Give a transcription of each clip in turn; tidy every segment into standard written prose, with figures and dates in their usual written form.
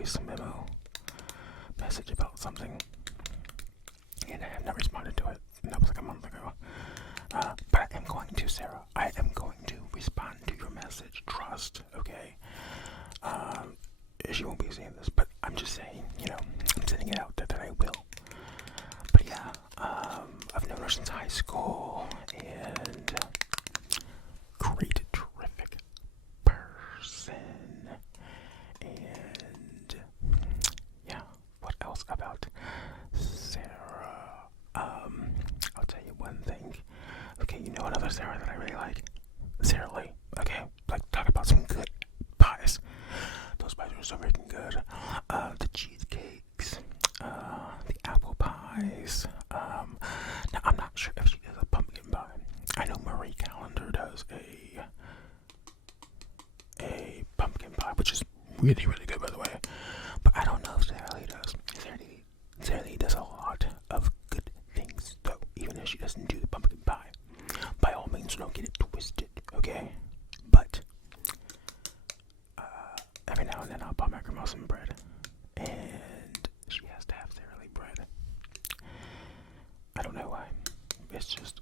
voice memo message about something, and I have not responded to it. And that was like a month ago. But I am going to, Sarah. I am going to respond to your message. Trust, okay? She won't be seeing this, but I'm just saying, I'm sending it out there that I will. But yeah, I've known her since high school, and great, terrific person. And yeah, what else about Sarah? I'll tell you one thing. Okay, another Sarah that I really like? Sarah Lee. Okay, like talk about some good pies. Those pies are so freaking good. The cheesecakes, the apple pies. Now I'm not sure if she does a pumpkin pie. I know Marie Callender does a pumpkin pie, which is really, really good, by the way. But I don't know if Sarah Lee does. Sarah Lee does a lot of good things, though, even if she doesn't do the pumpkin pie. By all means, don't get it twisted, okay? But every now and then I'll buy my grandma some bread, and she has to have Sarah Lee bread. I don't know why. It's just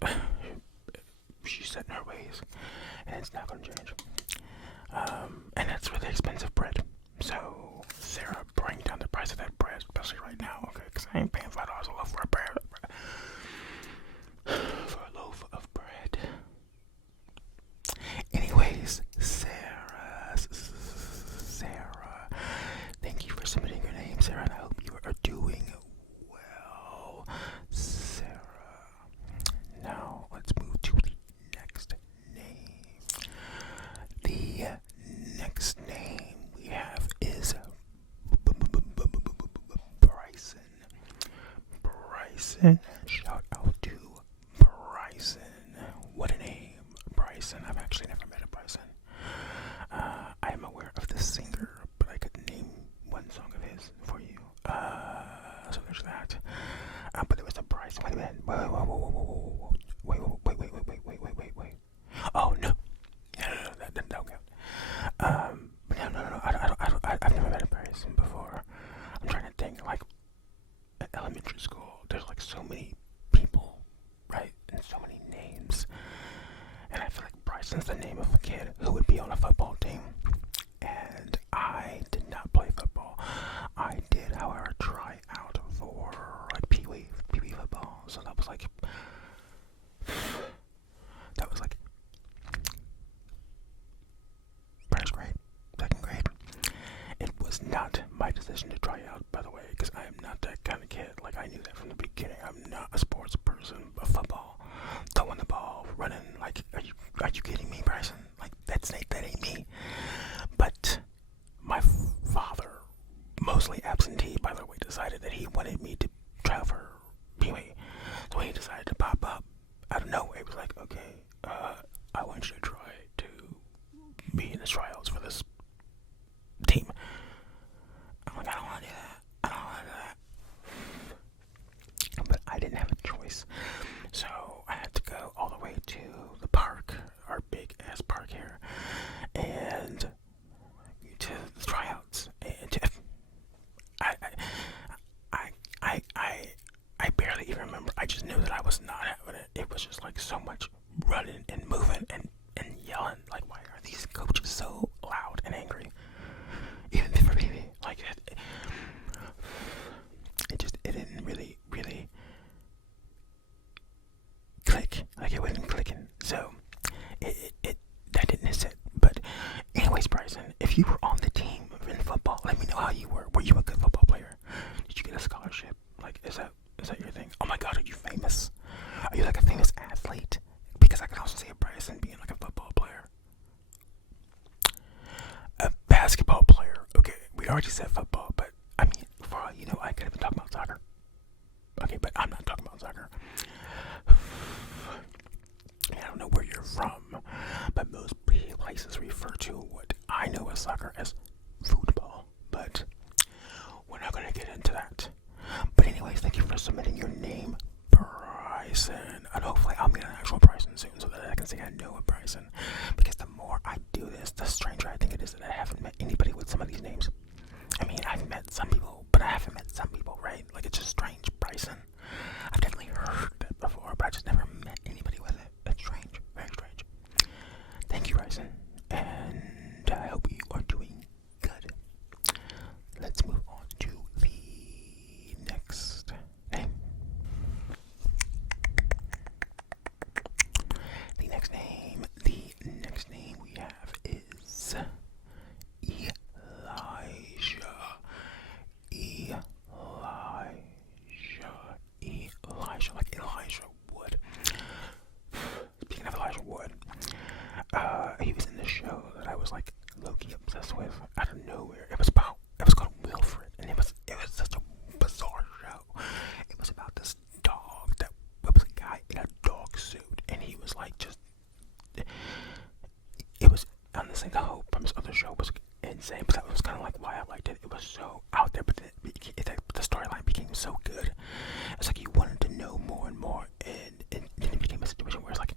she's set in her ways, and it's not going to change. And that's really expensive bread. So Sarah, bring down the price of that bread, especially right now, okay? Because I ain't paying $5 a loaf for a bread. For a loaf of bread. Anyways, Sarah, thank you for submitting your name, Sarah, and I hope you are doing well, Sarah. Now, let's move to the next name. The next name we have is Bryson. Bryson, shout out to Bryson. What a name, Bryson. I've actually never met a Bryson. I am aware of the singer, but I couldn't name one song of his for you. So there's that. But there was a Bryson. Wait a minute. Wait. Oh no. No, that don't count. No. I've never met a Bryson before. I'm trying to think. Like at elementary school, there's like so many people, right, and so many names. And I feel like Bryson's the name of a kid who would be on a football team. And I did not play football. I did, however, try out for like Pee Wee football. So that was like first grade, second grade. It was not my decision to try out, by the way, because I am not that kind of kid. Like, I knew that from the beginning. I'm not a sports person. But football, throwing the ball, running, like, are you kidding me, Bryson? Like, that ain't me. But my father, mostly absentee, by the way, decided that he wanted me to try for Pee Wee. So he decided to pop up out of nowhere. He was like, okay, I want you to try to be in the tryouts for this team. I'm like, I don't want to do that. But I didn't have a choice. So I had to go all the way to the park, our big ass park here, and to the tryouts. And I barely even remember. I just knew that I was not having it. It was just like so much running and moving and yelling. Like, why are these coaches so loud and angry? Even for me, like it didn't really click. Like, it wasn't clicking. So that didn't sit. But anyways, Bryson, if you were on the team in football, let me know how you were. Were you a good football player? Did you get a scholarship? Like, is that your thing? Oh my God, are you famous? Are you like a famous athlete? Because I can also see a Bryson being like a football player. A basketball player. Okay, we already said football, but I mean, for all you know, I could have been talking about soccer. Okay, but I'm not talking about soccer. I don't know where you're from, but most places refer to what I know as soccer as football. But we're not going to get into that. But anyways, thank you for submitting your name, Bryson. And hopefully I'll meet an actual Bryson soon so that I can say I know a Bryson. Because the more I do this, the stranger I think it is that I haven't met anybody with some of these names. I mean, I've met honestly, the whole premise of the show was insane, but that was kind of like why I liked it. It was so out there, but the storyline became so good. It's like you wanted to know more and more, and then it became a situation where it's like,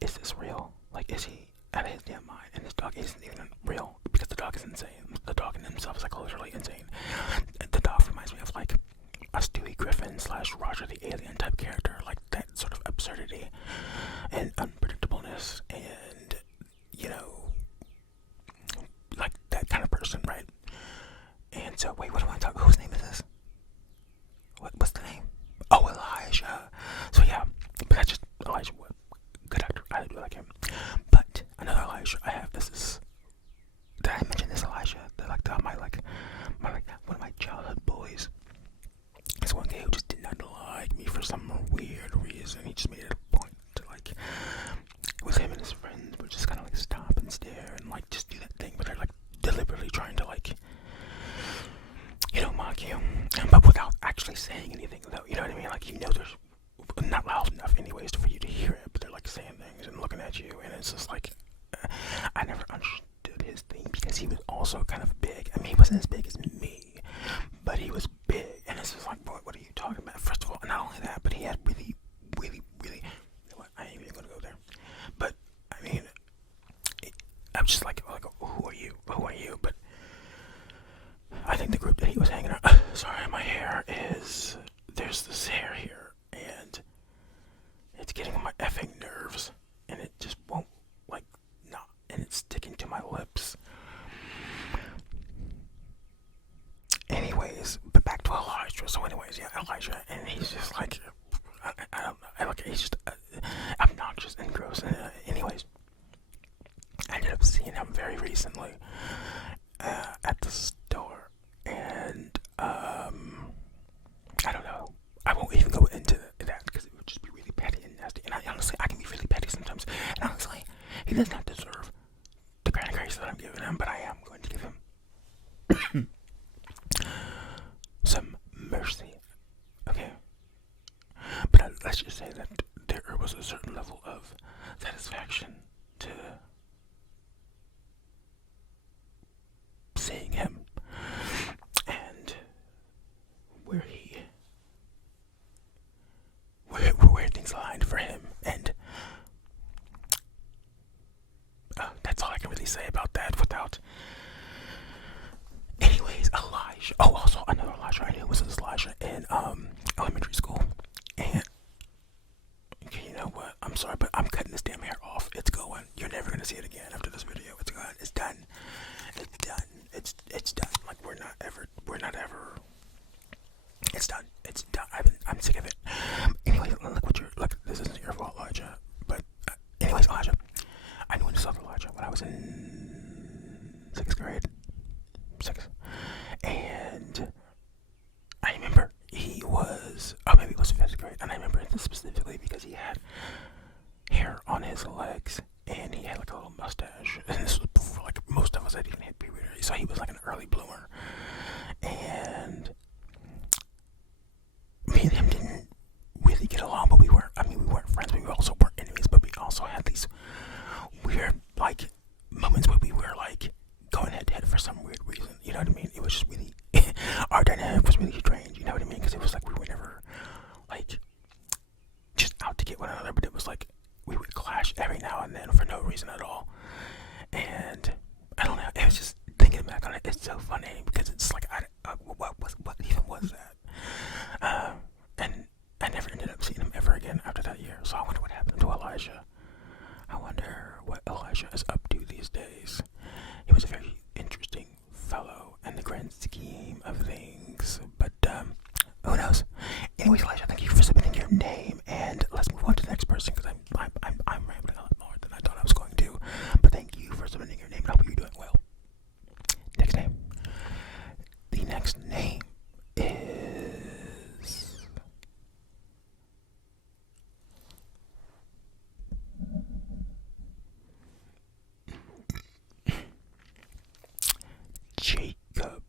is this real? Like, is he out of his damn mind? And this dog isn't even real because the dog is insane. The dog in himself is like literally insane. The dog reminds me of like a Stewie Griffin / Roger the Alien type character, like that sort of absurdity and unpredictableness, and like that kind of person, right? And so, wait, what am I talking? Whose name is this? What's the name? Oh, Elijah. So yeah, but that's just Elijah Wood. Good actor. I do like him. But another Elijah I have. This is. Did I mention this Elijah? My one of my childhood bullies. This one guy who just did not like me for some weird reason. He just made it a point to like, with him and his friends would just kind of like stop and stare and like just do that thing, but they're like deliberately trying to like, mock you, but without actually saying anything though. You know what I mean? Like there's not loud enough anyways for you to hear it, but they're like saying things and looking at you, and it's just like I never understood his thing because he was also kind of big. I mean, he wasn't as big as me, but he was big, and it's just like, boy, what are you talking about? First of all, not only that, but he had really, really, really. You know what? I ain't even gonna go there. But I mean, I'm just like, who are you? Who are you? But I think the group that he was hanging out. Sorry, my hair is. There's this hair here, and it's getting on my effing nerves, and it just won't not, and it's sticking to my lips. Anyways, but back to Elijah. So, anyways, yeah, Elijah, and he's just like, I don't know, he's just obnoxious and gross. And anyways, I ended up seeing him very recently at the store, and I don't know. I won't even go into that because it would just be really petty and nasty. And honestly, I can be really petty sometimes. And honestly, he does not deserve the kind of grace that I'm giving him, but I am going to give him some mercy. Okay? But let's just say that there was a certain level of satisfaction to seeing him and where things aligned for him, and that's all I can really say about that without. Anyways, Elijah. Oh, also another Elijah I knew was this Elijah in elementary school, and you know what? I'm sorry, but I'm cutting this damn hair off. It's going. You're never gonna see it again after this video. It's gone. It's done. It's done. It's done. Like we're not ever. It's done. It's done. I'm sick of it. Anyways, look. This isn't your fault, Elijah. But anyways, Elijah. I knew this other Elijah when I was in 6th grade. And I remember he was. Oh, maybe it was 5th grade. And I remember this specifically because he had hair on his legs, and he had like a little mustache. And this was before like most of us had even hit puberty, so he was like an early bloomer. And me and him didn't really get along, but we weren't friends, but we also weren't enemies, but we also had these weird like moments where we were like going head to head for some weird reason. You know what I mean? It was just really our dynamic was really strange. You know what I mean? Because it was like we were never like just out to get one another, but it was like we would clash every now and then for no reason at all. And I don't know. It was just thinking back on it. It's so funny because it's like what even was that? And I never ended up seeing him ever again after that year. So I wonder what happened to Elijah. I wonder what Elijah is up to these days. He was a very interesting fellow in the grand scheme of things, but who knows? Anyways, Elijah, thank you for submitting your name, and let's move on to the next person because I'm rambling a lot more than I thought I was going to. But thank you for submitting your name, and I hope you're doing well. Next name. The next name is Jacob.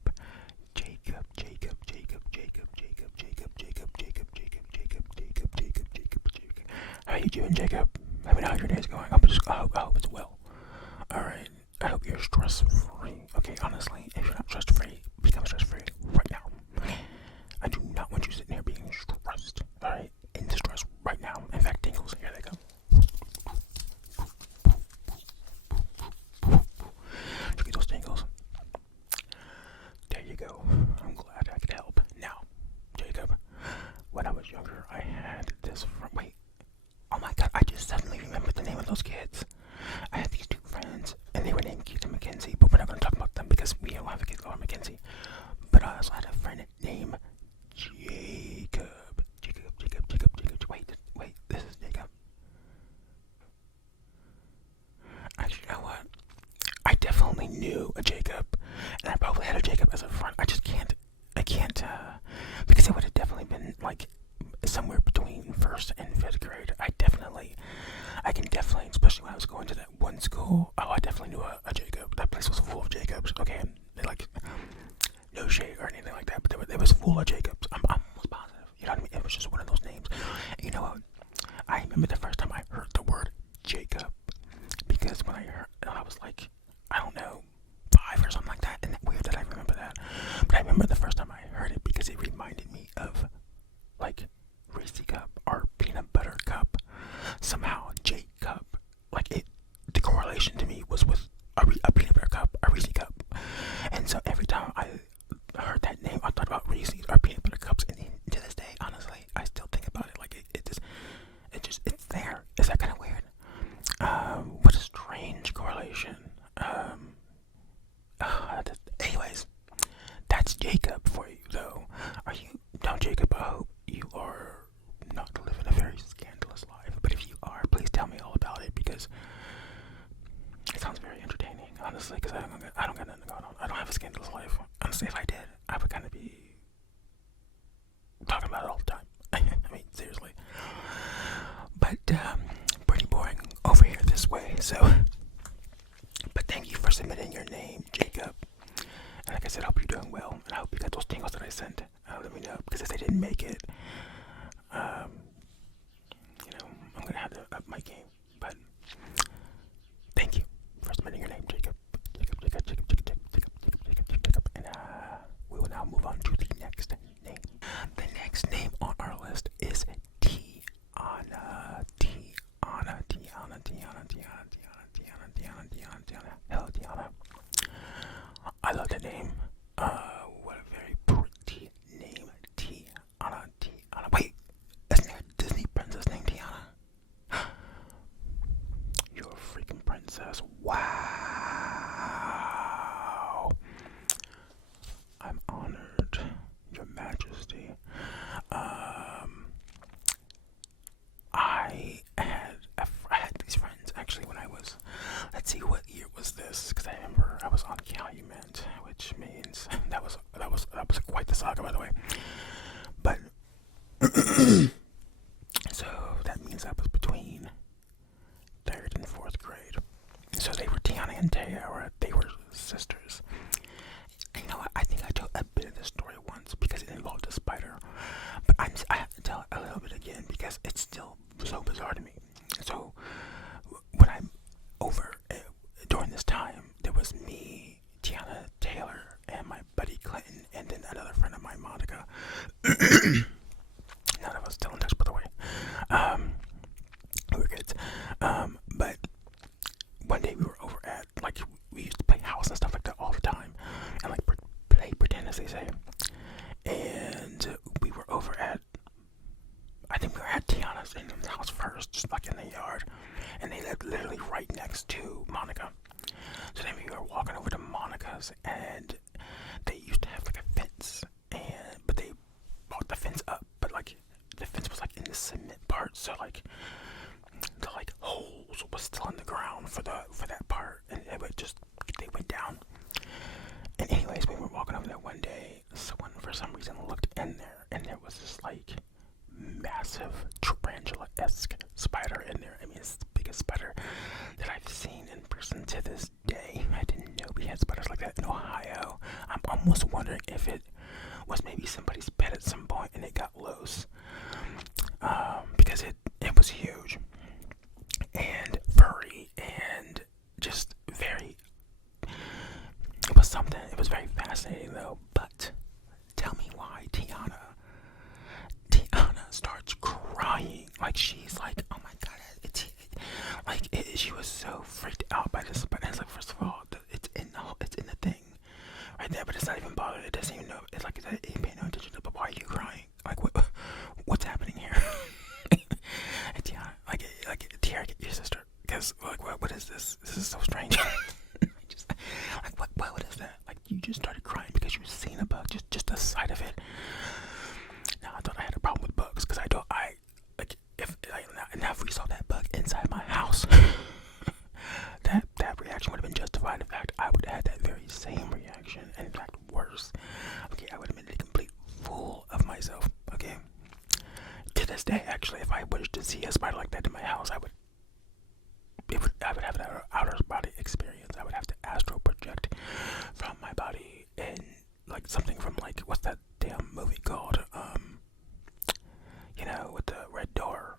How you doing, Jacob? Let me know how your day's going. I hope it's well. All stress free. Okay, honestly, if you're not stress free, become stress free right now. I do not want you sitting here being stressed. Alright? Into stress right now. In fact, tingles, here they go. Look at those tingles. There you go. I'm glad I could help. Now, Jacob, when I was younger, I had this friend. Wait. Oh my god, I just suddenly remembered the name of those kids. I had these two friends, and they were named Keith and Mackenzie, but we're not going to talk about them because we don't have a kid called Mackenzie. But I also had a friend named Jacob. Wait, this is Jacob. Actually, you know what? I definitely knew a Jacob, and I probably had a Jacob as a friend. I can't, because it would have definitely been, like, somewhere between 1st and 5th grade. I can definitely, especially when I was going to that one school, I definitely knew a Jacob. That place was full of Jacobs, okay, and, like, no shade or anything like that, but it was full of Jacobs. I'm almost positive, you know what I mean? It was just one of those names. And you know what? I remember the first time I heard the word Jacob, because when I was like, I don't know, 5 or something like that, and weird that I remember that, but I remember the first time I heard it because it reminded me of, like, Reese cup or peanut butter cup. Somehow, J cup, like, the correlation to me was with a peanut butter cup, a Reese cup, and so every time I heard that name, I thought about Reese's or peanut butter cups, and to this day, honestly, I still think about it. Like, it's there. Is that kind of weird? What a strange correlation. Anyways, that's Jacob for you, though. Now, Jacob, I hope you are not living a very scandalous life, but if you are, please tell me all about it, because it sounds very entertaining, honestly, because I don't got nothing going on. I don't have a scandalous life. Honestly, if I did, I would kind of be talking about it all the time. I mean, seriously. But, pretty boring over here this way, so. But thank you for submitting your name, Jacob. And like I said, I hope you're doing well, and I hope you got those tingles that I sent. Let me know, because if they didn't make it, I'm going to have to up my game. But thank you for submitting your name, Jacob. And we will now move on to the next name. The next name on our list is Tiana. Hello, Tiana. I love the name. What a very pretty name, Tiana. Wait, isn't there a Disney princess named Tiana? You're a freaking princess. Wow. I'm honored, Your Majesty. I had these friends actually when I was, let's see, what year was this? Because I remember I was on Calumet, which means that was quite the saga, by the way. But so that means I was between 3rd and 4th grade. So they were Tiana and Tiara. They were sisters. And you know what? I think I told a bit of this story once because it involved a spider. But I have to tell it a little bit again because it's still so bizarre to me. So when I'm over during this time, there was me, Tiana, Taylor, and my buddy Clinton, and then another friend of mine, Monica. None of us still in touch, by the way. We were kids. But one day we were over at, like, we used to play house and stuff like that all the time, and like play pretend, as they say. And we were over at, I think we were at Tiana's in the house first, just like in the yard, and they lived literally right next to Monica. So then we were walking over to Monica's, and they used to have like a fence, but they brought the fence up, but like the fence was like in the cement part, so like the like holes was still in the ground for that part, and they went down. And anyways, we were walking over there one day, someone for some reason looked in there, and there was this like massive tarantula-esque spider in there. I mean, it's the biggest spider that I've seen in person to this day. I didn't know we had spiders like that in Ohio. I'm almost wondering if it was maybe somebody's pet at some point and it got loose, because it was huge and furry and just very something. It was very fascinating though. But tell me why Tiana starts crying. Like she's like, oh my god, she was so freaked out by this. But it's like, first of all, it's in the thing right there, but it's not even bothered. It doesn't even know. It's like, it ain't paying no attention to. But why are you crying? Like what's happening here? And Tiana, Tiara, get your sister, because like what is this? This is so strange. Just like what is that? Like you just started crying because you've seen a bug, just the sight of it. Now I thought I had a problem with bugs because if we saw that bug inside my house, that reaction would have been justified. In fact, I would have had that very same reaction, and in fact worse. Okay, I would have been a complete fool of myself. Okay, to this day, actually, if I was to see a spider like that in my house, I would have an outer body experience. I would have to astral project from my body, and like something from like, what's that damn movie called? With the red door.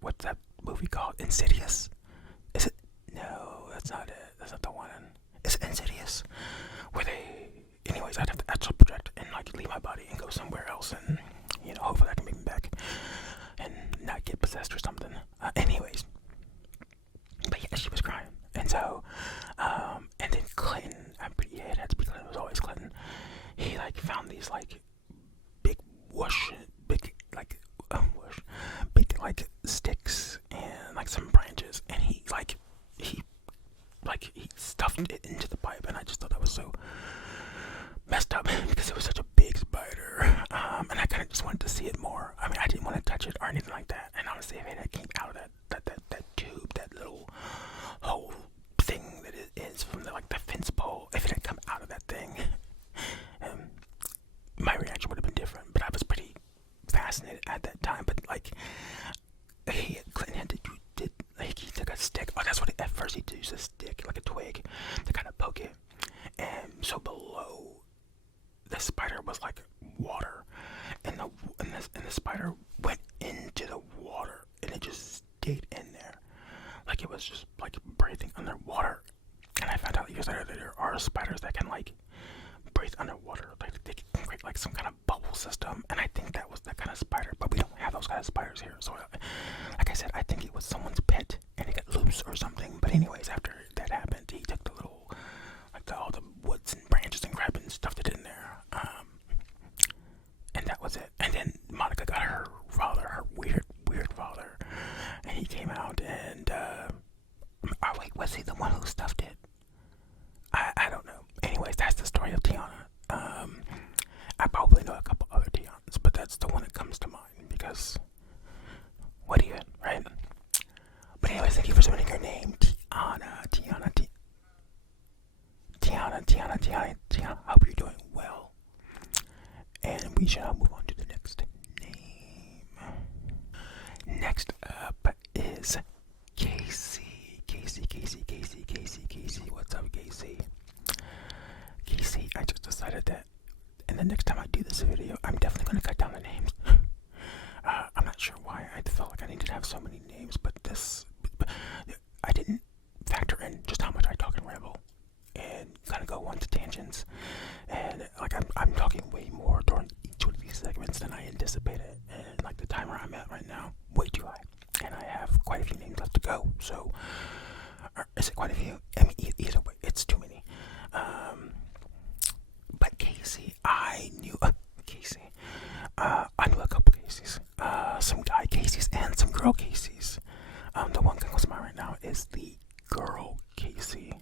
What's that movie called? Insidious? Is it? No, that's not it. That's not the one. Is it Insidious? Where anyways, I'd have to astral project and like leave my body and go somewhere else, and hopefully I can make me back and not get possessed or something. Anyways, but yeah, she was crying, and so, and then Clinton, it had to be Clinton. It was always Clinton. He like found these like big sticks and like some branches, and he stuffed it into the pipe, and I just thought that was so messed up because it was such a big spider, and I kind of just wanted to see it more. I mean, I didn't want to touch it or anything like that, and honestly, if it came out of that tube, that little hole thing that it is from the fence pole, if it had come out of that thing, my reaction would have been different. But I was pretty fascinated at that time. But like, Clinton had he took a stick. Oh, that's what at first he used a stick, like a twig, to kind of poke it. And so below the spider was like water, and the spider went into the water, and it just stayed in there, like it was just like breathing underwater. And I found out years later that there are spiders that can like breathe underwater, like they can create like some kind of bubble system, and I think that was that kind of spider, but we don't have those kind of spiders here. So like I said, I think it was someone's pet and it got loose or something. But anyways, after that happened, he took the little all the woods and branches and crap and stuffed it in there, and that was it. And then Monica got her weird father, and he came out, and wait, was he the one who stuffed it? I don't know. Anyways, that's the story of Tiana. I probably know a couple other Tianas, but that's the one that comes to mind because what even, right? But anyways, thank you for submitting your name, Tiana. Hope you're doing well. And we shall move on to the next name. Next up is Casey. What's up, Casey? Casey, I just decided that, and the next time I do this video, I'm definitely going to cut down the names. I'm not sure why I felt like I needed to have so many names, but I didn't factor in just how much I talk and ramble and kind of go on to tangents, and like I'm talking way more during each of these segments than I anticipated, and like the timer I'm at right now, way too high, and I have quite a few names left to go. So, is it quite a few? I mean, either way, it's too many. But Casey, I knew Casey. I knew a couple Caseys, some guy Caseys and some girl Caseys. The one that comes to mind right now is the girl Casey,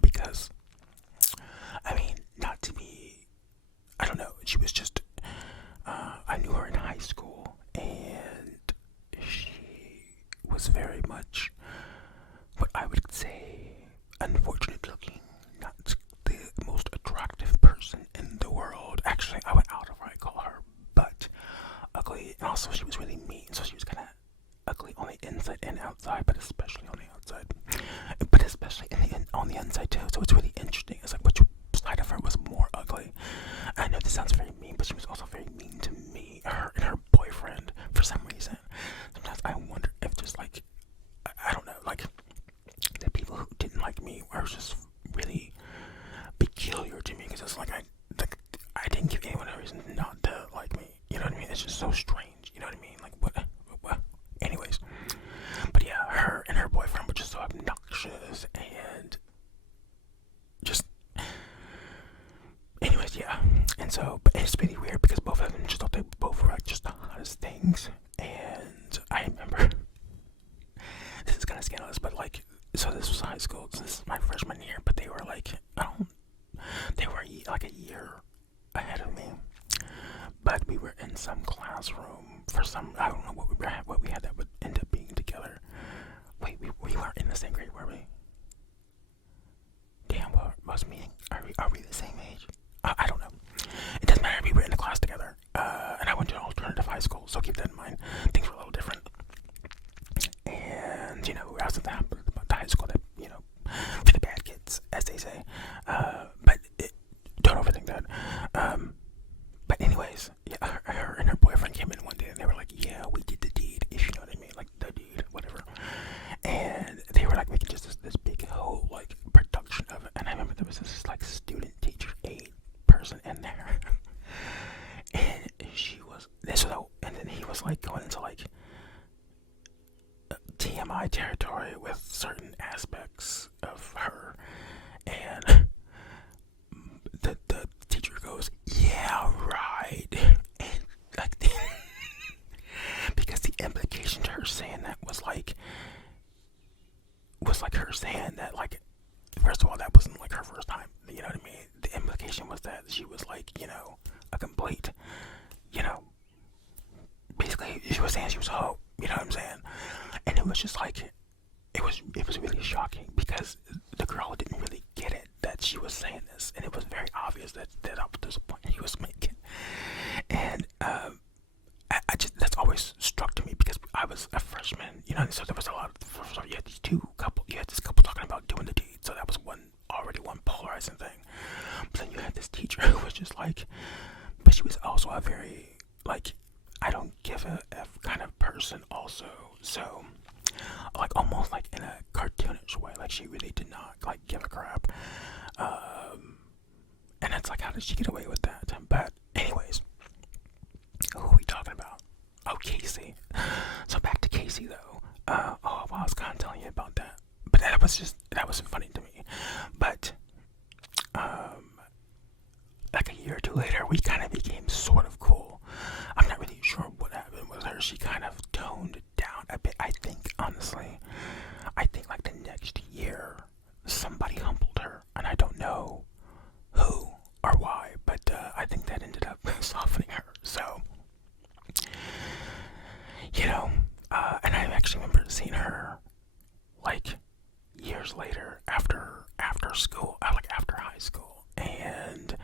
because I mean, not to be, I don't know, she was just, I knew her in high school, and she was very much what I would say unfortunate looking, not the most attractive person in the world. Actually, I went out of her, I call her butt ugly, and also she was really mean, so she was kind of ugly on the inside and outside, but especially on the outside, but especially on the inside too. So it's really interesting. It's like which side of her was more ugly. I know this sounds very mean, but she was also very mean to me, her and her boyfriend, for some reason. Sometimes I wonder if just like, I don't know, like the people who didn't like me were just really high school. So this is my freshman year, but they were like, they were like a year ahead of me. But we were in some classroom for some, I don't know what we had that would end up being together. Wait, we weren't in the same grade, were we? Damn, what was me? Are we the same age? I don't know. It doesn't matter. We were in the class together, and I went to an alternative high school, so keep that in mind. Things were a little different. And I was at the high school that for the bad kids, as they say. But don't overthink that. But anyways, yeah, her and her boyfriend came in one day, and they were like, "Yeah, we did the deed," if you know what I mean, like the deed, whatever. And they were like making just this big whole like production of it. And I remember there was this like student teacher aide person in there, and she was this was, and then he was like going into like TMI territory with certain aspects of her, and the teacher goes, "Yeah, right," and like because the implication to her saying that was like her saying that like, first of all, that wasn't like her first time, you know what I mean? The implication was that she was like a complete, basically she was saying she was a hoe, you know what I'm saying? And it was just like, it was really shocking because the girl didn't really get it that she was saying this, and it was very obvious that was the point he was making. And I just, that's always struck to me because I was a freshman, so there was a lot of, so you had this couple talking about doing the deed, so that was already one polarizing thing. But then you had this teacher who was just like, but she was also a very like, I don't give a F kind of person also, so like almost like in a cartoonish way, like she really did not like give a crap, and it's like, how did she get away with that? But anyways, who are we talking about? Oh, Casey. So back to Casey though. I was kind of telling you about that, but that was funny to me. But like a year or two later, we kind of became sort of cool. I'm not really sure what happened with her. She kind of toned down a bit. I think honestly, like the next year, somebody humbled her, and I don't know who or why, but I think that ended up softening her. So. And I actually remember seeing her like years later after school, like after high school, and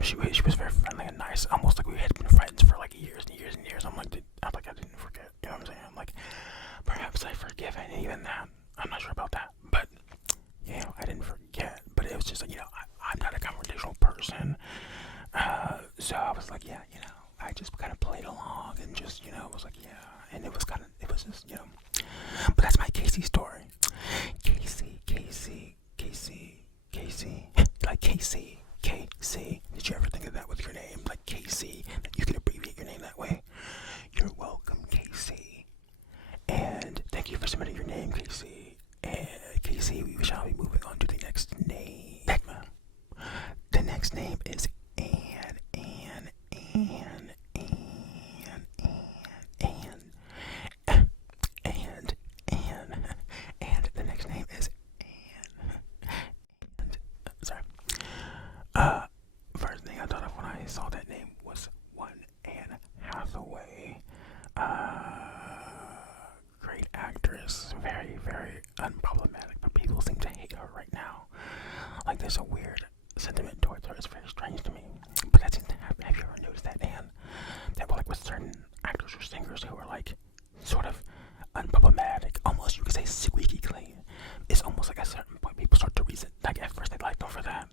she was very friendly and nice, almost like we had been friends for like years and years and years. I didn't forget, you know what I'm saying? Like, perhaps I forgive and even that. I'm not sure about that, but I didn't forget. But it was just like, I'm not a confrontational person, so I was like, I just kind of played along and just, was like, and it was just, but that's my Casey story. Casey, like KC. Did you ever think of that with your name? Like Casey, you can abbreviate your name that way. You're welcome, Casey. And thank you for submitting your name, Casey. And Casey, we shall be moving on to the next name. The next name is Ann. And the next name is Ann. Sorry. First thing I thought of when I saw that name was one Anne Hathaway. Great actress, very, very unproblematic, but people seem to hate her right now. Like there's a weird sentiment towards her. It's very strange to me. But that seems to happen. Have you ever noticed that, Anne? That like with certain actors or singers who are like sort of unproblematic, almost you could say squeaky clean. It's almost like at a certain point people start to resent. Like at first they liked them for that,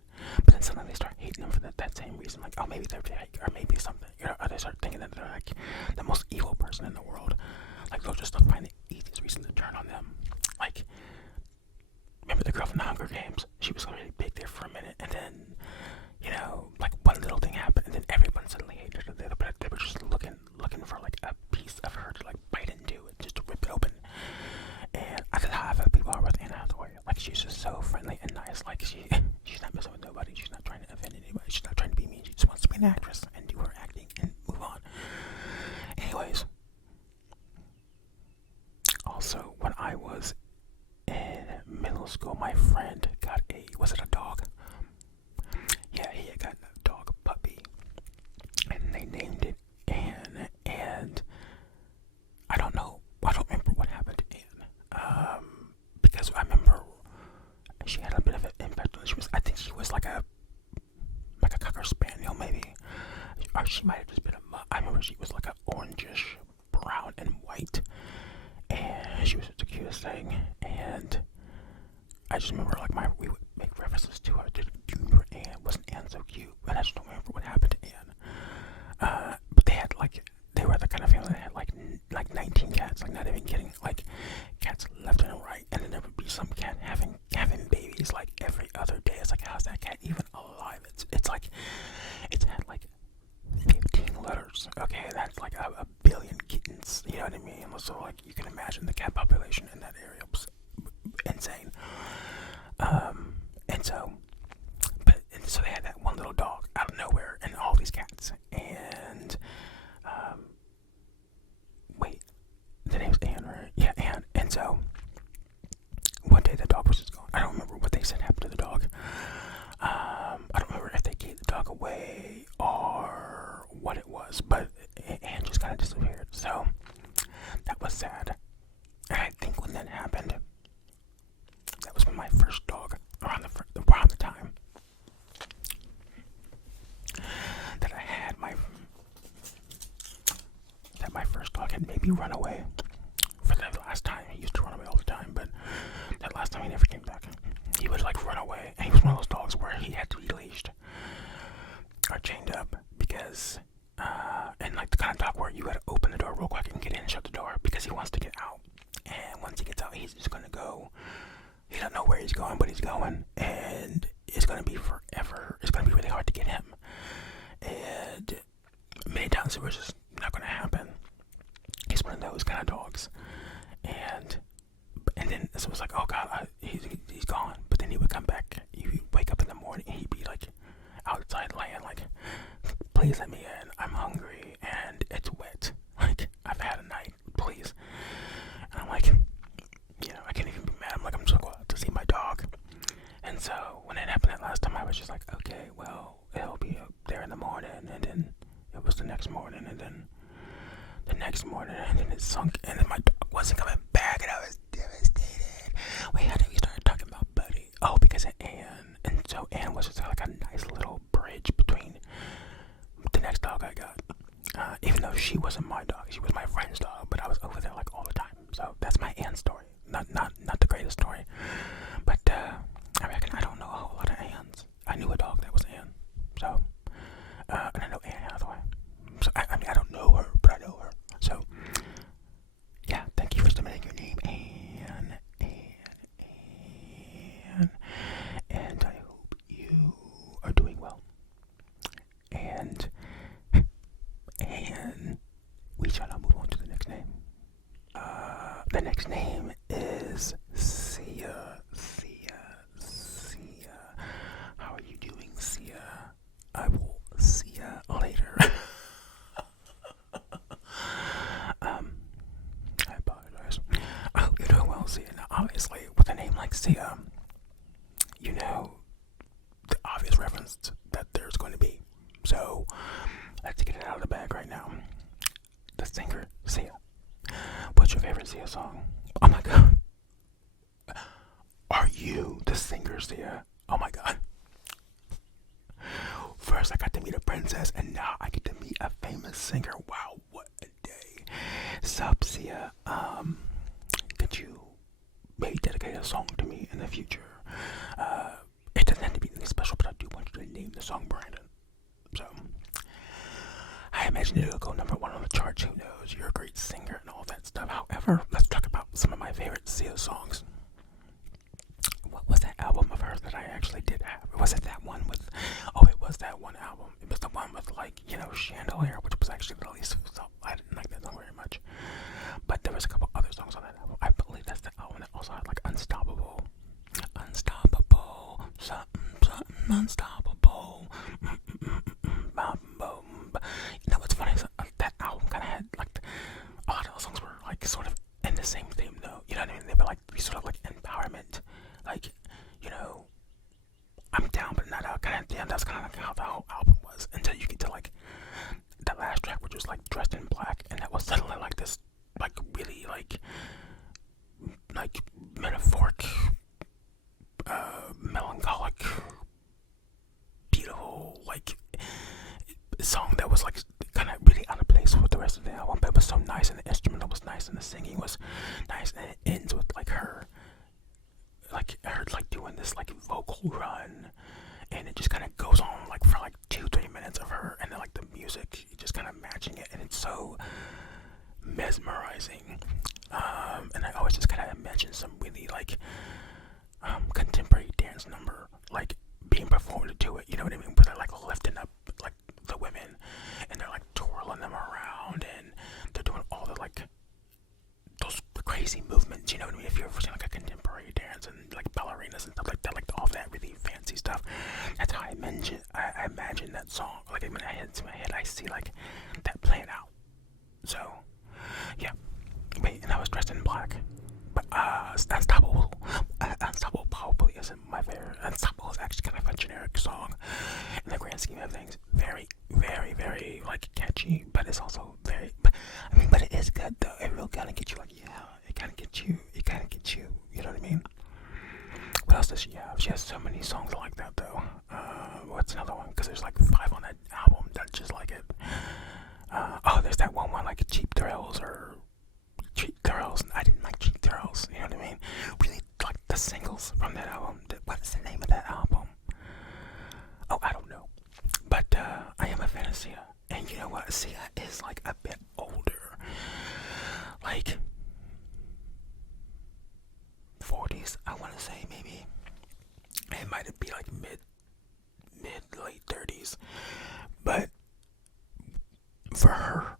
but then suddenly they start hating them for that same reason. Like, oh, maybe they're fake, or maybe something. Or they start thinking that they're like the most evil person in the world. Like they'll just find the easiest reason to turn on them. Like, remember the girl from the Hunger Games? She was really big there for a minute, and then like one little thing happened, and then everyone suddenly hated her. They were just looking for like a piece of her to like bite into and just to rip it open. And I don't know how people are with Anne Hathaway. Like she's just so friendly and nice. Like she's not messing with nobody. She's not trying to offend anybody. She's not trying to be mean. She just wants to be an actress and do her acting and move on. Anyways, also when I was in school, my friend got was it a dog? Yeah, he had gotten a dog puppy, and they named it Anne. And I don't remember what happened to Anne, because I remember she had a bit of an impact on. I think she was like a cocker spaniel, maybe, or she might have just been I remember she was like an orangish brown and white, and she was the cutest thing. And I just remember we would make references to her. Do you remember Anne? Wasn't Anne so cute? And I just don't remember what happened to Anne. But they were the kind of family that had like 19 cats, like not even kidding, like cats left and right, and then there would be some cat having babies like every other day. It's like, how's that cat even alive? It's like it's had like 15 litters. Okay, that's like a billion kittens. You know what I mean? So like you can imagine the cat population in that area was insane. And so they had that one little dog out of nowhere, and all these cats. And wait, the name's Anne, right? Yeah, Anne. And so one day the dog was just gone. I don't remember what they said happened to the dog. I don't remember if they gave the dog away or what it was, but Anne just kind of disappeared. So that was sad. And I think when that happened, that was when my first dog, around the time that I had my first dog had maybe run away for the last time. He used to run away all the time, but that last time he never came back. He would like run away, and he was one of those dogs where he had to be leashed or chained up because, and like the kind of dog where you gotta open the door real quick and get in and shut the door because he wants to get out. And once he gets out, he's just gonna go. He doesn't know where he's going, but he's going, and it's gonna be forever. It's gonna be really hard to get him, and many times it was just not gonna happen. He's one of those kind of dogs, and then so it was like, oh god, he's gone. But then he would come back. You wake up in the morning, and he'd be like outside laying, like, please let me in. I'm hungry, and it's wet. Like, I've had a night. Please. And I'm like, I can't even be mad. I'm like, I'm so glad to see my dog. And so when it happened that last time, I was just like, okay, well, it'll be up there in the morning. And then it was the next morning, and then the next morning, and then it sunk, and then my dog wasn't coming back, and I was devastated. Wait, how did we start talking about Buddy? Oh, because of Anne. And so Anne was just like a nice little bridge between the next dog I got. Even though she wasn't my dog, she was my friend's dog, but I was over there like all the time. So that's my Anne story. Not the greatest story, but I reckon I don't know a whole lot of Annes. I knew a dog that was Anne, so and I know Anne Hathaway. So I mean I don't know her, but I know her. So yeah, thank you for submitting your name, Anne, and I hope you are doing well. And we shall now move on to the next name. The next name is Sia. How are you doing, Sia? I will see ya later. I apologize. I hope you're doing well, Sia. Now, obviously, with a name like Sia, you know the obvious reference that there's going to be. So, let's get it out of the bag right now. The singer, Sia. What's your favorite Sia song? Oh my god. Are you the singer, Sia? Oh my god. First I got to meet a princess, and now I get to meet a famous singer. Wow, what a day. Sup, Sia. Could you maybe dedicate a song to me in the future? It doesn't have to be anything special, but I do want you to name the song Brandon. So, I imagine it'll go number one on the charts. Who knows? You're a great singer and all that stuff. However, let's talk about some of my favorite Sia songs. What was that album of hers that I actually did have? Was it that one with... Oh, it was that one album. It was the one with, like, Chandelier, which was actually released. So I didn't like that song very much. But there was a couple other songs on that album. I believe that's the album that also had, like, Unstoppable. Something, unstoppable. What's funny is that album kind of had, like, a lot of those songs were, like, sort of in the same theme, though. You know what I mean? They were, like, sort of, like, empowerment. Like, was like kind of really out of place with the rest of the album, but it was so nice, and the instrumental was nice, and the singing was nice, and it ends with like her like doing this like vocal run, and it just kind of goes on like for like 2-3 minutes of her, and then like the music just kind of matching it, and it's so mesmerizing. And I always just kind of imagine some really like contemporary dance number like being performed to it, you know what I mean, where they're like lifting up like the women, and they're like twirling them around, and they're doing all the like those crazy movements, you know what I mean? If you've ever seen like a contemporary dance and like ballerinas and stuff like that, like all that really fancy stuff, that's how I imagine that song. Like when I head into my head, I see like that playing out. So yeah, wait, and I was dressed in black. But Unstoppable probably isn't my favorite. Unstoppable is actually kind of a generic song in the grand scheme of things. Very, very, very like catchy, but it's also very. But it is good though. It really kind of gets you like, yeah. It kind of gets you. You know what I mean? What else does she have? She has so many songs like that though. What's another one? Because there's like 5 on that album that's just like it. There's that one like Cheap Thrills or. Cheap Thrills. I didn't like Cheap Thrills, you know what I mean? Really like the singles from that album. What is the name of that album? Oh, I don't know. But I am a fan of Sia. And you know what? Sia is like a bit older. Like 40s, I want to say maybe. It might be like mid late 30s. But for her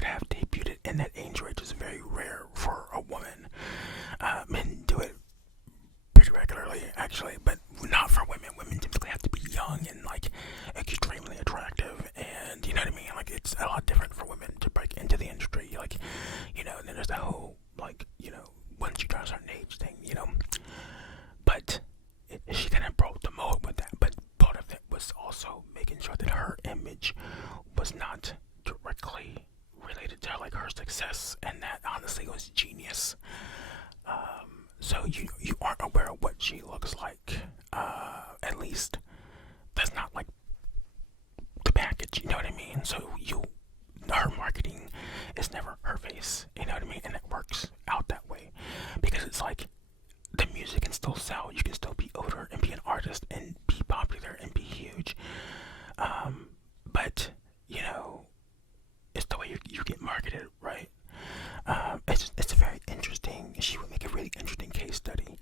to have debuted in that age range is very rare for a woman. Men do it pretty regularly, actually, but not for women. Women typically have to be young and like extremely attractive, and you know what I mean. Like it's a lot different for women to break into the industry, like you know. And then there's the whole like you know once you turn a certain age thing, you know. But she kind of broke the mold with that. But part of it was also making sure that her image was not directly related to like her success, and that honestly was genius. So you aren't aware of what she looks like. At least that's not like the package, you know what I mean? So her marketing is never her face, you know what I mean? And it works out that way because it's like the music can still sell. You can still be older and be an artist and be popular and be huge. But you know, it's the way you get marketed, right? It's a very interesting. She would make a really interesting case study.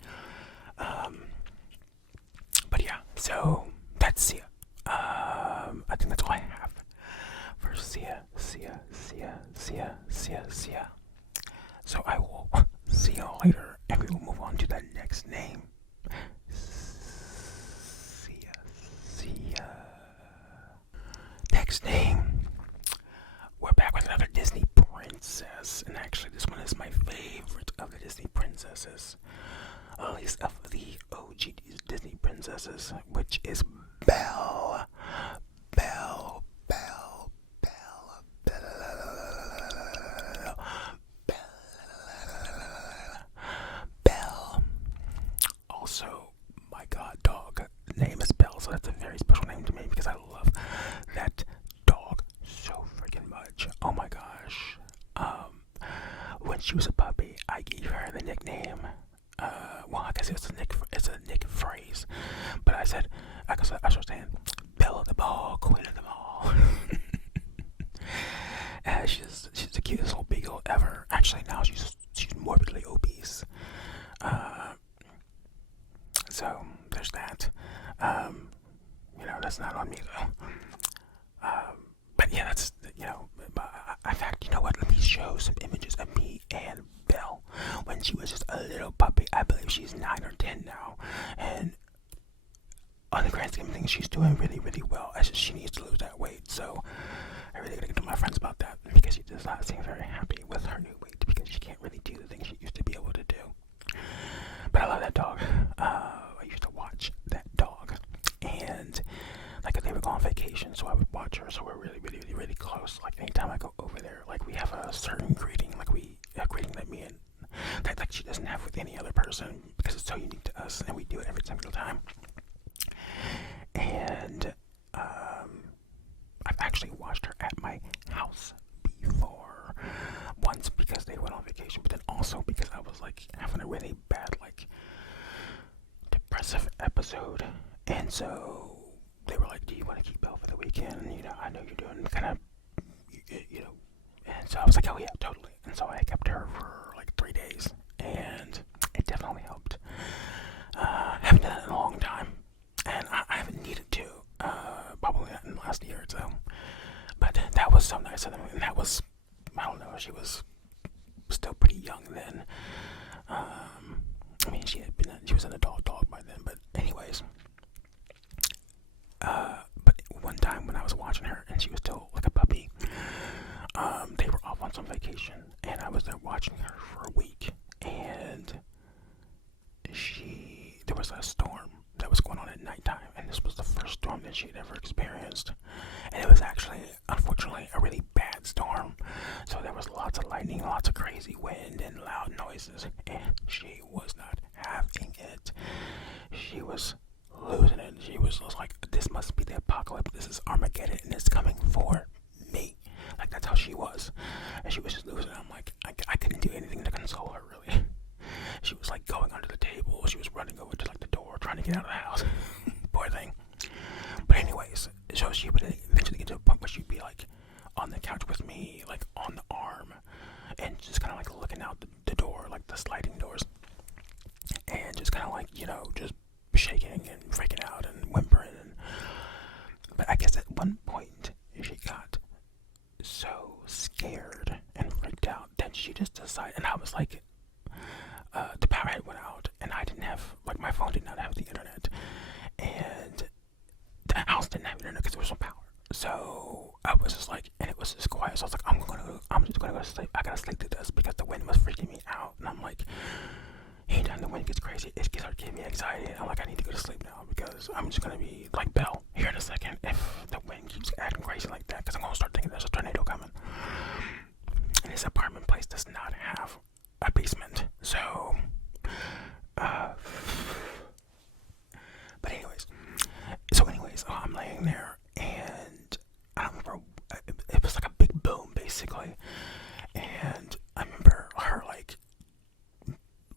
But yeah, so that's Sia. I think that's all I have for Sia. So I will see y'all later, and we will move on to the next name. Sia. Next name. We're back with another Disney princess, and actually this one is my favorite of the Disney princesses, at least of the OG Disney princesses, which is Belle. Also, my god dog name is Belle, so that's a very special name to me because I love that dog so freaking much. Oh my gosh. When she was a puppy, I gave her the nickname. Well, I guess it's a nick phrase, but I started saying Belle of the Ball, Queen of the Ball. She's the cutest little beagle ever. Actually, now she's morbidly obese. So there's that. You know, that's not on me though. But yeah, that's, you know, in fact, you know what? Let me show some images of me and Belle when she was just a little puppy. I believe she's 9 or 10 now, and on the grand scheme of things, she's doing really, really well. It's just she needs to lose that weight. So I really gotta get to my friends about that because she does not seem very happy with her new weight because she can't really do the things she used to be able to do. But I love that dog. I used to watch that dog, and like they would go on vacation, so I would watch her. So we're really, really, really, really close. Like anytime I go over there, like we have a certain greeting, like a greeting that me and that like she doesn't have with any other person because it's so unique to us, and we do it every single time. And I've actually watched her at my house before. Once because they went on vacation, but then also because I was like having a really bad like depressive episode, and so they were like, "Do you want to keep Belle for the weekend? You know, I know you're doing kind of, you know." And so I was like, "Oh yeah, totally." And so I kept her for like 3 days, and it definitely helped. Haven't done it in a long time, and I haven't needed to. Probably not in the last year or so. But that was so nice of them, and that was, I don't know, she was still pretty young then. I mean, she was an adult dog by then. But anyways, but one time when I was watching her and she was still like a puppy, they were off on some vacation, and I was there watching her for a week, and there was a storm that was going on at nighttime, and this was the first storm that she had ever experienced, and it was actually, unfortunately, a really bad storm. So there was lots of lightning, lots of crazy wind, and loud noises, and she was not having it. She was losing it. She was like, "This must be the apocalypse. This is Armageddon, and it's coming for me." Like, that's how she was, and she was just losing it. I'm like, I couldn't do anything to console her, really. She was like going under the table. She was running over to like the door, trying to get out of the house. Poor thing. But anyways, so she would eventually get to a point where she'd be like on the couch with me, like on the arm, and just kind of like looking out the door, like the sliding doors, and just kind of like, you know, just shaking and freaking out and whimpering. But I guess at one point she got so scared and freaked out that she just decided, and I was like, the power had went out, and I didn't have, like, my phone did not have the internet, and the house didn't have internet because there was no power. So I was just like, and it was just quiet. So I was like, I'm just gonna go to sleep. I gotta sleep through this because the wind was freaking me out, and I'm like, anytime the wind gets crazy, it starts giving me anxiety. I'm like, I need to go to sleep now because I'm just gonna be like Belle here in a second if the wind keeps acting crazy like that, because I'm gonna start thinking there's a tornado coming. And this apartment place does not have a basement, so but anyways, I'm laying there, and I don't remember, it was like a big boom basically, and I remember her like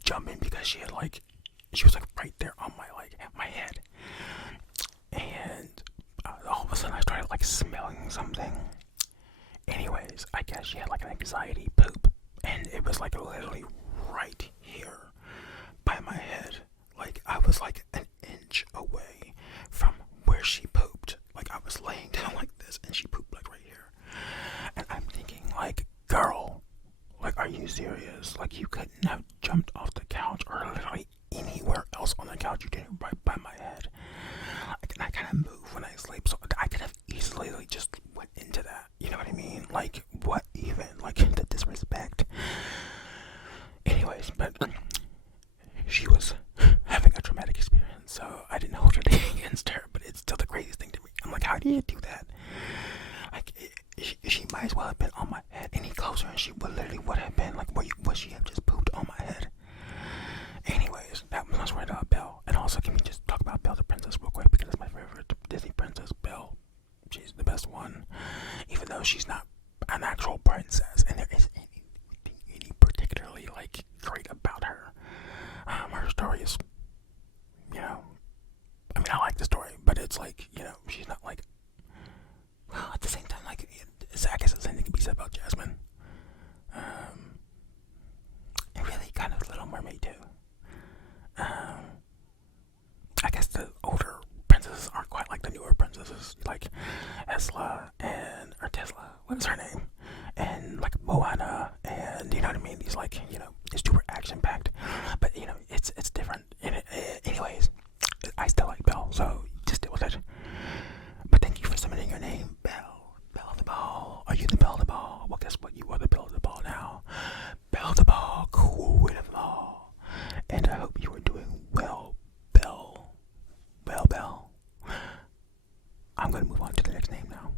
jumping because she was like right there on my head, and all of a sudden I started like smelling something. Anyways, I guess she had like an anxiety poop, and it was like literally right here by my head. Like, I was like an inch away from where she pooped. Like, I was laying down like this, and she pooped like right here. And I'm thinking, like, girl, like, are you serious? Like, you couldn't have jumped off the couch or literally anywhere else on the couch. You did it right by my head. Like, and I kind of move when I sleep, so I could have easily like just went into that. You know what I mean? Like, what even? Like, the disrespect. Anyways, but she was having a traumatic experience, so I didn't hold anything against her, but it's still the craziest thing to me. I'm like, how do you do that? Like, she might as well have been on my head any closer, and she would have been like, would she have just pooped on my head? Anyways, that was my story about Belle. And also, can we just talk about Belle the Princess real quick, because it's my favorite Disney princess, Belle. She's the best one, even though she's not an actual princess, and there isn't anything particularly like great about her. Her story is, you know, I mean, I like the story, but it's like, you know, she's not like, well, at the same time, like, I guess the same thing can be said about Jasmine. And really kind of Little Mermaid too. I guess the older princesses aren't quite like the newer princesses, like Esla or Tesla, what is her name? And like Moana, and you know what I mean? These, like, you know, it's super action packed, but you know, it's different. And anyways, I still like Belle, so just deal with it. But thank you for submitting your name, Belle. Belle of the Ball. Are you the Belle of the Ball? Well, guess what? You are the Belle of the Ball now. Belle of the Ball, Queen of the Ball. And I hope you are doing well, Belle. Well, Belle. I'm going to move on to the next name now.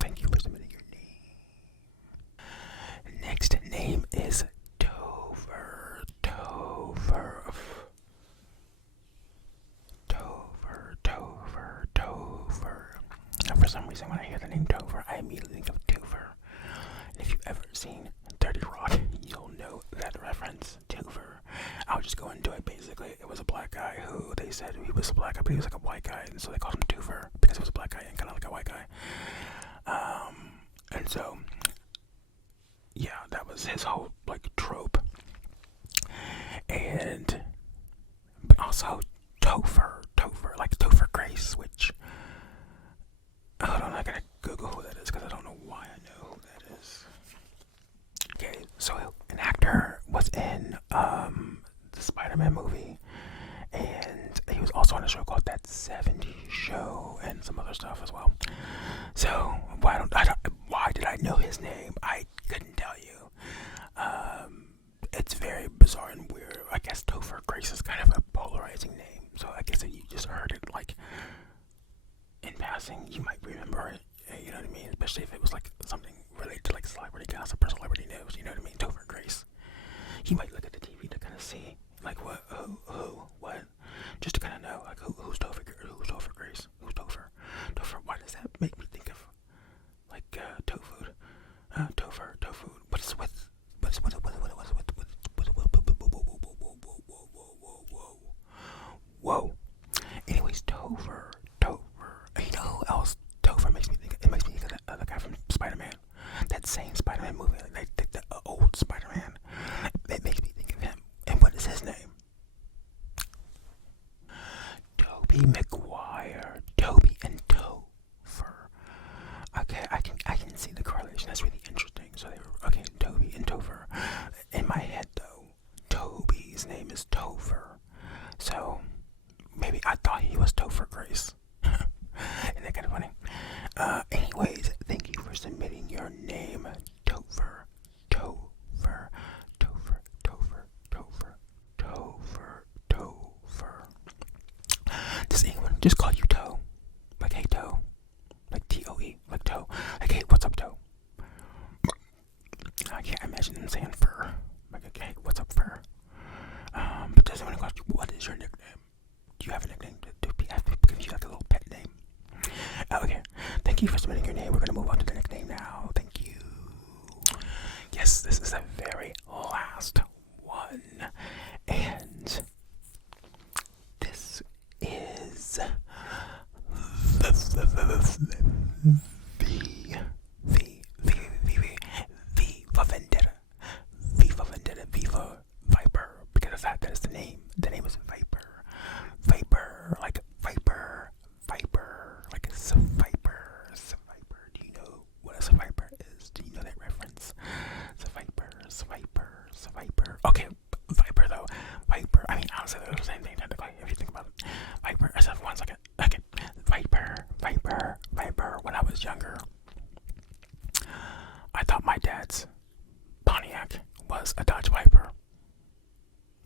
Thank you for submitting your name. for some reason, when I hear the name Topher, I immediately think of Topher. And if you've ever seen 30 Rock, you'll know that reference, Topher. I'll just go into it. Basically, it was a black guy who they said he was a black guy, but he was like a white guy, and so they called him Topher because he was a black guy and kind of like a white guy. And so, yeah, that was his whole like trope. And but also Topher, like Topher Grace, which hold on, I gotta Google who that is because I don't know why I know who that is. Okay, so an actor was in the Spider-Man movie, and he was also on a show called That 70s Show and some other stuff as well. So why did I know his name? I couldn't tell you. It's very bizarre and weird. I guess Topher Grace is kind of a polarizing name, so I guess if you just heard it like in passing, you might remember it. You know what I mean? Especially if it was like something related to like celebrity gossip or celebrity news. You know what I mean? Topher Grace. You might look at the TV to kind of see like what, just to kind of know like who's Topher Grace, who's Topher. Why does that make me think of like tofu? Tofu. What's with? Whoa. Anyways, Topher. You know who else Topher makes me think of? It makes me think of the other guy from Spider-Man. That same Spider-Man movie, like the old Spider-Man. It makes me think of him. And what is his name? Tobey Maguire. Tobey and Topher. Okay, I can see the correlation. That's really interesting. So they were okay, Tobey and Topher. In my head though, Tobey's name is Topher. So maybe I thought he was Topher Grace. Isn't that kind of funny? Anyways, thank you for submitting your name, Topher. Does anyone just call you Toe? Like, hey, Toe. Like, Toe. Like, Toe. Like, hey, what's up, Toe? I can't imagine them saying fur. Like, okay, hey, what's up, fur? But does anyone ask you, what is your nickname? Do you have a nickname? Do people give you like a little pet name? Okay, thank you for submitting your name. We're going to move on to the next name now. Thank you. Yes, this is the very last one. And this is Viva Vendetta. Viva Viper. Because of that is the name. The name is Viper. Like Viper. Like a Viper. Do you know what a Viper is? Do you know that reference? Viper. Okay, Viper though. Viper. I mean, honestly, they're the same thing technically if you think about it. Viper. I said 1 second. Okay. Viper. When I was younger, I thought my dad's Pontiac was a Dodge Viper.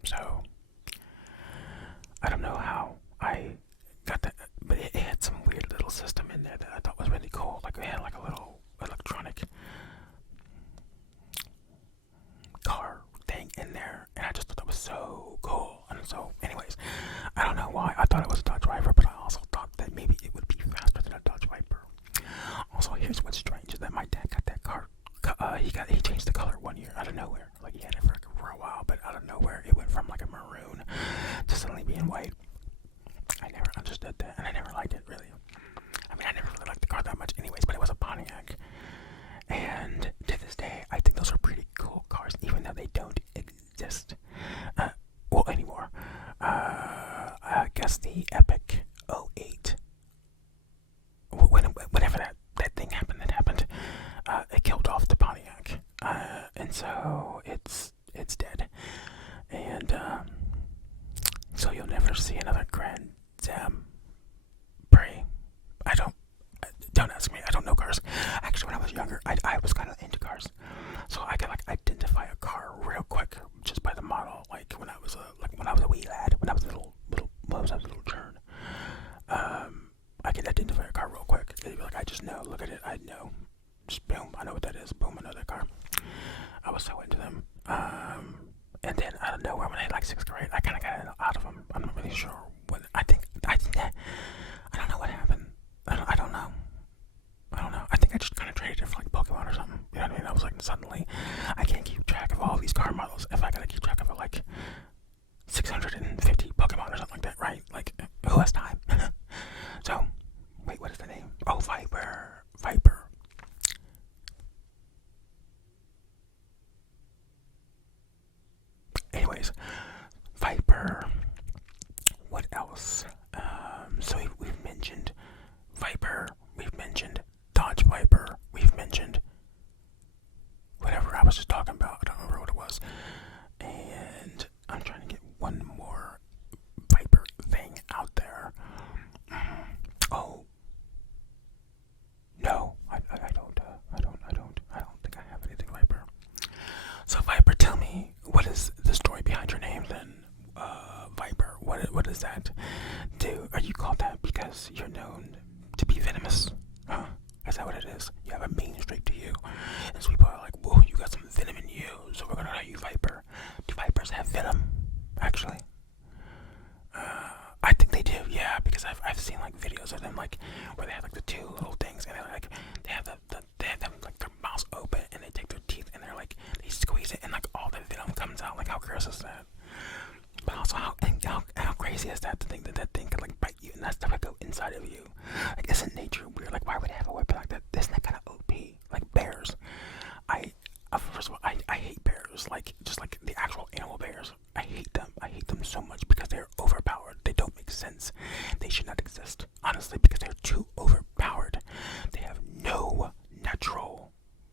So I don't know how I got that, but it had some weird little system in there that I thought was really cool. Like it had like a little electronic car thing in there, and I just thought that was so cool. And so, anyways, I don't know why I thought it was a Dodge Viper, but I also thought that maybe it would be faster than a Dodge Viper. Also, here's what's strange is that my dad got that car. He changed the color 1 year out of nowhere. Like he had it for a while, but out of nowhere it went from like a maroon to suddenly being white. I never understood that, and I never liked it really. I mean, I never really liked the car that much, anyways. But it was a Pontiac, and to this day, I think those are pretty cool cars, even though they don't exist. Well, anymore. I guess the Epic 08. Whenever that thing happened, it killed off the Pontiac, and so it's dead, and so you'll never see another Grand Am Prix. Don't ask me. I don't know cars. Actually, when I was younger, I was kind of into cars, so I could like identify a car real quick just by the model. Like when I was a wee lad, when I was a little churn, I could identify a car real quick. It'd be like I just know. Look at it. I know. Just boom. I know what that is. Boom. I know that car. I was so into them. And then I don't know when I hit like 6th grade, I kind of got out of them. I'm not really sure when. I think that I don't know what happened. I don't know. What is that? Do are you called that because you're known to be venomous? Huh? Is that what it is? You have a mean streak to you, and so people are like, "Whoa, you got some venom in you, so we're gonna call you Viper." Do vipers have venom? Actually, I think they do. Yeah, because I've seen like videos of them like where they have like the two little things, and they have they have them like their mouths open, and they take their teeth and they're like they squeeze it, and like all the venom comes out. Like how gross is that? But also, how crazy is that to think that that thing could like bite you and that stuff could go inside of you? Like, isn't nature weird? Like, why would it have a weapon like that? Isn't that kind of OP? Like bears. First of all, I hate bears. Like, just like the actual animal bears. I hate them. I hate them so much because they're overpowered. They don't make sense. They should not exist, honestly, because they're too overpowered. They have no natural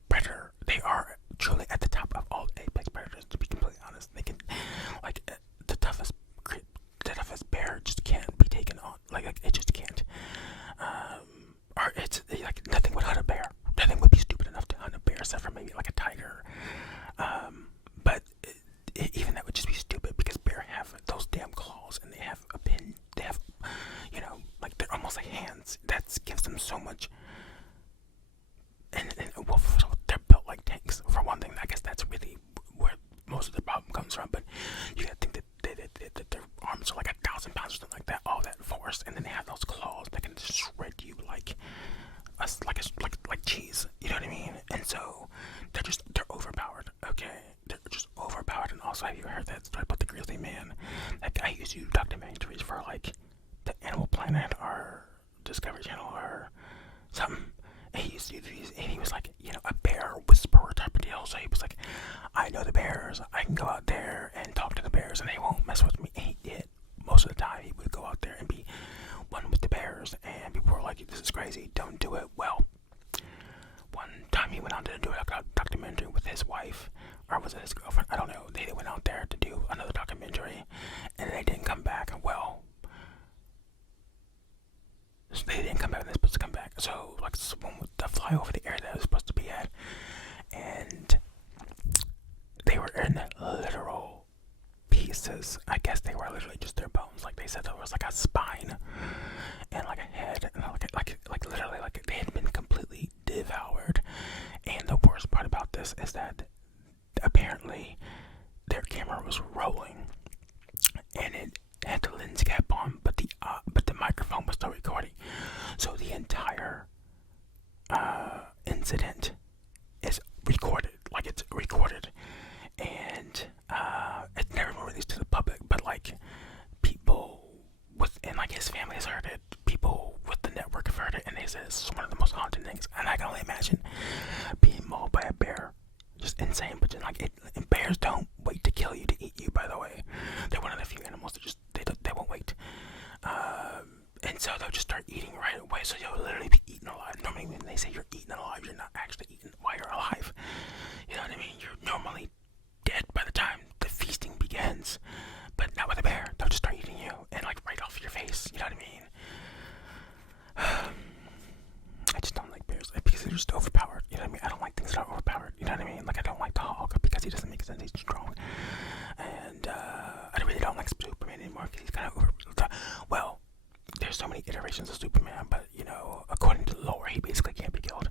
predator. They are truly at the top of all apex predators, to be completely honest. They can, like, the toughest bear just can't be taken on. Like it just can't. Or it's like nothing would hunt a bear. Nothing would be stupid enough to hunt a bear, except for maybe like a tiger. But even that would just be stupid because bear have those damn claws and they have a pin. They have, like they're almost like hands. That gives them so much. And well, they're built like tanks for one thing. I guess that's really where most of the problem comes from. But you gotta think that their arms are like 1,000 pounds or something like that. All that force, and then they have those claws that can just shred you like cheese. You know what I mean? And so they're overpowered. Okay, they're just overpowered. And also, have you heard that story about the grizzly man? That guy used to do documentaries for like the Animal Planet or Discovery Channel or something. And he used to do these, and he was like, a bear whisperer type of deal. So he was like, I know the bears. I can go out there and talk to the bears, and they won't mess with me. And he did. Most of the time, he would go out there and be one with the bears, and people were like, this is crazy. Don't do it. Well, one time he went out there to do a documentary with his wife, or was it his girlfriend? I don't know. They went out there to do another documentary, and they didn't come back. Well, they didn't come back when they were supposed to come back. So, like, someone would fly over the area that was supposed to be at, and they were in literal pieces. I guess they were literally just their bones. Like, they said there was like a spine and like a head, and like literally, like they had been completely devoured. And the worst part about this is that apparently their camera was rolling, and it had the lens cap on, but the microphone was still recording. So the entire incident is recorded, like it's recorded, and it's never been released to the public. But like people within like his family has heard it, people with the network have heard it, and they said it's one of the most haunting things. And I can only imagine being mauled by a bear. Just insane. But then, like, and bears don't wait to kill you to eat you, by the way. They're one of the few animals that just they won't wait. And so they'll just start eating right away. So you'll literally be eaten alive. Normally when they say you're eaten alive, you're not actually eaten while you're alive. You know what I mean? You're normally dead by the time the feasting begins. But not with a bear. They'll just start eating you, and like right off your face. You know what I mean? I just don't like bears because they're just overpowered. You know what I mean? I don't like things that are overpowered. You know what I mean? Like, I don't like the Hulk because he doesn't make sense. He's strong. And I really don't like Superman anymore because he's kind of over. Well, there's so many iterations of Superman, but according to the lore, he basically can't be killed.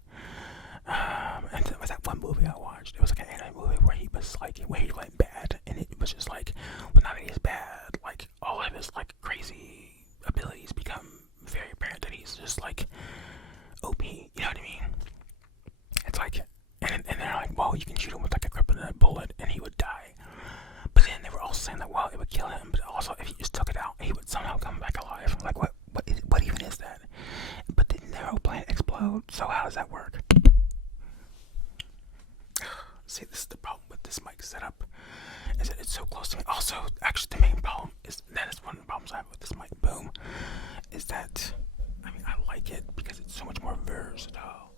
And there was that one movie I watched. It was like an anime movie where he was like, where he went bad, and it was just like, well, now that he's bad, like all of his like crazy abilities become very apparent that he's just like OP, you know what I mean? It's like, and they're like, well, you can shoot him with like a kryptonite bullet and he would die. But then they were also saying that, well, it would kill him, but also if he just took it out, he would somehow come back alive. Like, what even is that? But didn't their whole planet explode? So how does that work? See, this is the problem with this mic setup, is that it's so close to me. Also, actually, the main problem is one of the problems I have with this mic. Boom, is that. I mean, I like it because it's so much more versatile.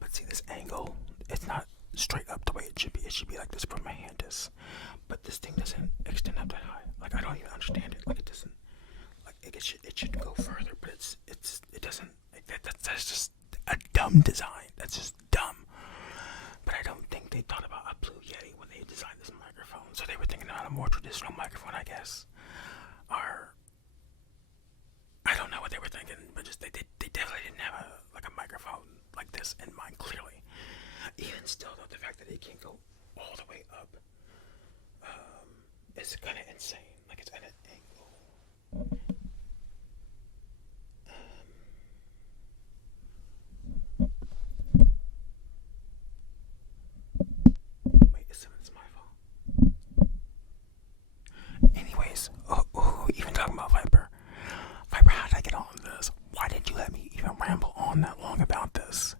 But see, this angle, it's not straight up the way it should be. It should be like this where my hand is. But this thing doesn't extend up that high. Like, I don't even understand it. Like, it doesn't, like, it it's kind of insane. Like it's at an angle. Wait, it's my fault. Anyways, who even talking about Viper? Viper, how did I get on this? Why did you let me even ramble on that long about this?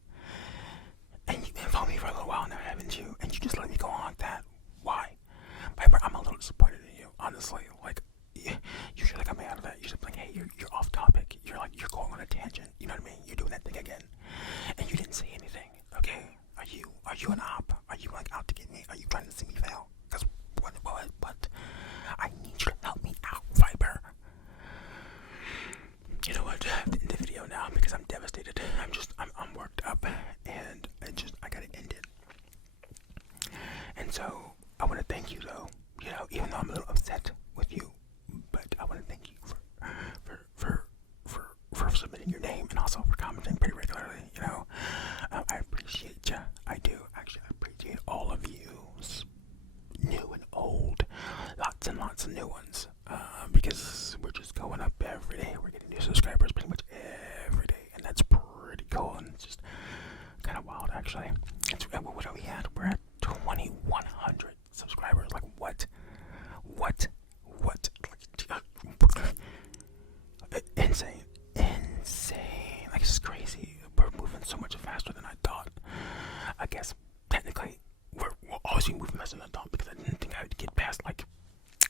And you've been following me for a little while now, haven't you? And you just let me go on like that. Why? Viper, I'm a little disappointed in you, honestly. Like, you should have got me out of that. You should be like, hey, you're off topic. You're going on a tangent. You know what I mean? You're doing that thing again. And you didn't say anything, okay? Are you an op? Are you like out to get me? Are you trying to see me fail? Because what? I need you to help me out, Viper. You know what? I have to end the video now because I'm devastated. I'm worked up, and I gotta end it. And so I want to thank you, though. You know, even though I'm a little upset with you, but I want to thank you for submitting your name and also for commenting pretty regularly. You know, I appreciate you. I do actually. I appreciate all of you, new and old, lots and lots of new ones. Because we're just going up every day. We're getting new subscribers pretty much every day, and that's pretty cool. And it's just kind of wild, actually. What are we at? We're at 2,100 subscribers. Like what? Insane. Like it's crazy. We're moving so much faster than I thought. I guess technically we'll always be moving faster than I thought because I didn't think I would get past like,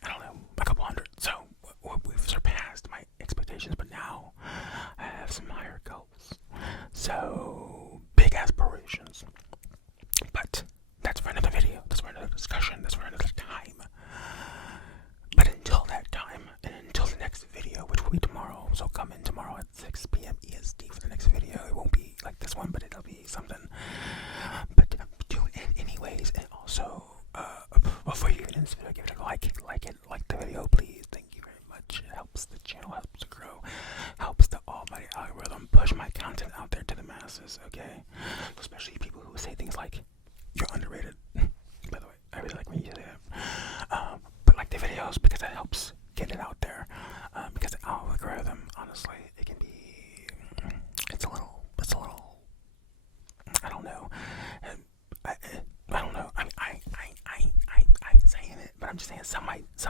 I don't know, a couple hundred. So we've surpassed my expectations, but now I have some higher goals. So big aspirations. But that's for another video. That's for another discussion. That's for another time. But until that time, and until the next video, which will be tomorrow, so come in tomorrow at 6 p.m. EST for the next video. It won't be like this one, but it'll be something. But tune in anyways, and also, before you get into this video, give it a like the video, please. Thank you very much. It helps the channel, helps to grow, helps the almighty algorithm push my content out there to the masses, okay? Especially people who say things like, you're underrated. By the way, I really like when you say that. But like the videos because it helps get it out there. Because the algorithm, honestly, it can be, it's a little, I don't know. I don't know. I ain't saying it, but I'm just saying some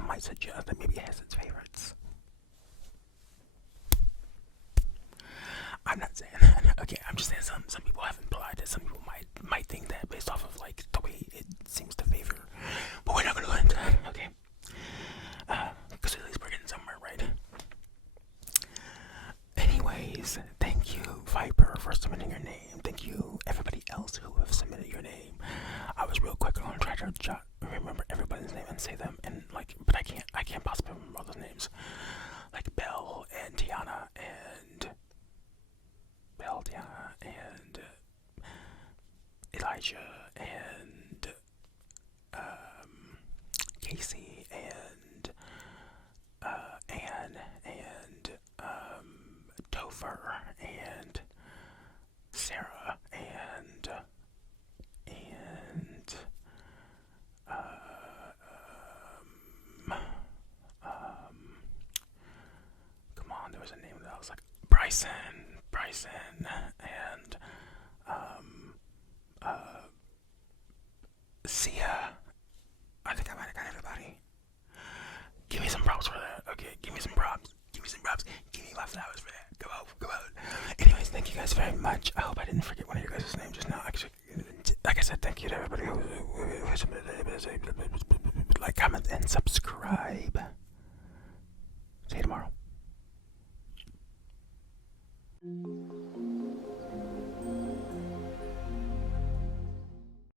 might suggest that maybe it has its favorites. I'm not saying that. Okay, I'm just saying some people have implied that. Some people might think that based off of like the way it seems to favor. But we're not gonna go into that, okay? Because at least we're getting somewhere, right? Anyways, thank you, Viper, for submitting your name. Thank you, everybody else who have submitted your name. I was real quick on trying to remember everybody's name and say them, and like, but I can't possibly remember all those names. Like Belle and Tiana and Elijah and Casey and Anne and Topher and Sarah and come on, there was a name that I was like Bryson and Sia. I think I might have got everybody. Give me some props for that. Okay, give me some props. Give me my flowers for that. Go out. Anyways, thank you guys very much. I hope I didn't forget one of your guys' names just now. Actually, like I said, thank you to everybody who like, comment, and subscribe. See you tomorrow.